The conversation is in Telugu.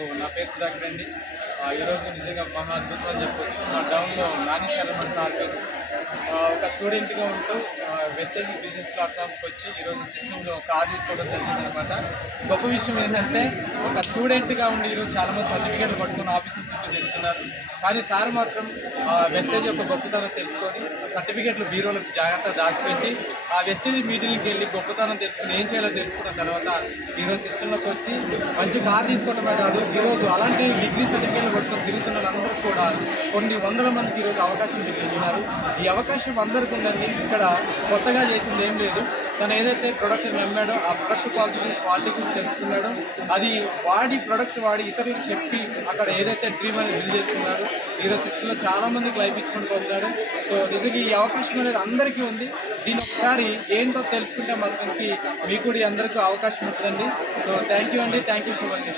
సో నా పేరు సుధాకర్ అండి. ఈరోజు నిజంగా మహా అద్భుతం అని చెప్పొచ్చు. మా టౌన్లో నాని సార్ మన సార్ పేరు. ఒక స్టూడెంట్గా ఉంటూ వెస్టేజ్ బిజినెస్ ప్లాట్ఫామ్కి వచ్చి ఈరోజు సిస్టంలో కార్ తీసుకోవడం జరిగిందనమాట. గొప్ప విషయం ఏంటంటే ఒక స్టూడెంట్గా ఉండి ఈరోజు చాలామంది సర్టిఫికేట్లు పట్టుకుని ఆఫీసుల చుట్టూ తిరుగుతున్నారు. కానీ సార్ మాత్రం వెస్టేజ్ యొక్క గొప్పతనం తెలుసుకొని సర్టిఫికేట్లు బీరోలో జాగ్రత్తగా దాచిపెట్టి ఆ వెస్టేజ్ మీటింగ్కి వెళ్ళి గొప్పతనం తెలుసుకుని ఏం చేయాలో తెలుసుకున్న తర్వాత ఈరోజు సిస్టంలోకి వచ్చి మంచి కార్ తీసుకోవడమే కాదు, ఈరోజు అలాంటి డిగ్రీ సర్టిఫికేట్లు పట్టుకొని తిరుగుతున్న వాళ్ళందరూ కూడా కొన్ని వందల మందికి ఈరోజు అవకాశం ఇస్తున్నారు. ఈ అవకాశం అందరికీ ఉందండి. ఇక్కడ కొత్తగా చేసింది ఏం లేదు. తను ఏదైతే ప్రోడక్ట్ నమ్మాడో ఆ ప్రొడక్ట్ క్వాలిటీ గురించి తెలుసుకున్నాడో అది ప్రొడక్ట్ వాడి ఇతరులకు చెప్పి అక్కడ ఏదైతే డ్రీమ్ అనేది బిల్డ్ చేసుకున్నాడో ఈరోజు సిస్టంలో చాలామందికి లైఫ్ ఇచ్చుకొని పోతున్నాడు. సో నిజంగా ఈ అవకాశం అనేది అందరికీ ఉంది. దీని ఒకసారి ఏంటో తెలుసుకుంటే మనకి మీకు కూడా అందరికీ అవకాశం ఉంటుందండి. సో థ్యాంక్ యూ అండి. Thank you so much.